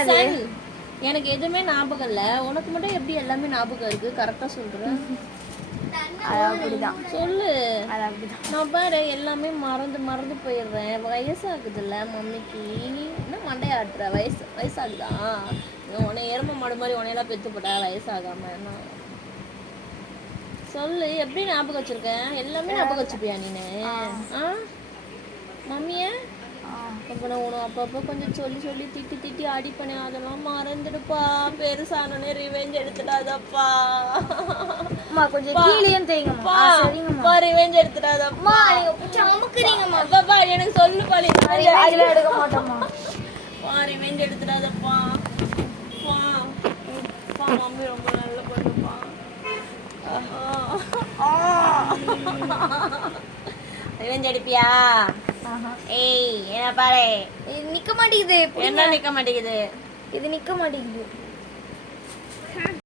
அது எனக்கு எதுவுமே ஞாபகம் இல்ல, உனக்கு மட்டும் எப்படி எல்லாமே ஞாபகம் இருக்கு? கரெக்டா சொல்றேன். அது அப்படிதான் சொல்லு. அது அப்படிதான். நான் பாரு எல்லாமே மறந்து போயிடுறேன். வயசாகுதுல்ல மம்மிக்கு. என்ன மண்டையாட்டுற? வயசாகுதா? உன்னை எரும மாடு மாதிரி உன்னையெல்லாம் பெத்து போட்டா வயசாகாம என்ன? சொல்லு, எப்படி ஞாபகம் வச்சிருக்கேன்? எல்லாமே ஞாபகம் வச்சுப்பியா நீனு? மம்மிய அப்போ நான் உனக்கு அப்பப்போ கொஞ்சம் சொல்லி திட்டி அடிப்பனே, அதெல்லாம் மறந்துடுப்பா. பெருசானே ரிவெஞ்ச் எடுத்துடாதப்பா. கொஞ்சம் கீழேயும் தேய்ங்கம்மா. சரிங்கம்மா. ரிவெஞ்ச் எடுத்துடாதப்பா. அமுக்குறீங்கம்மா. அப்பா எனக்கு சொல்லுப்பா. அதெல்லாம் எடுக்க மாட்டோம்மா. ரிவெஞ்ச் எடுத்துடாதப்பா. மம்மி ரொம்ப நல்ல பொண்ணுப்பா. ரிவெஞ்ச் எடுப்பியா? ஏய் என்ன பாரு, இது நிக்க மாட்டேங்குது. என்ன நிக்க மாட்டேங்குது? இது நிக்க மாட்டேங்குது.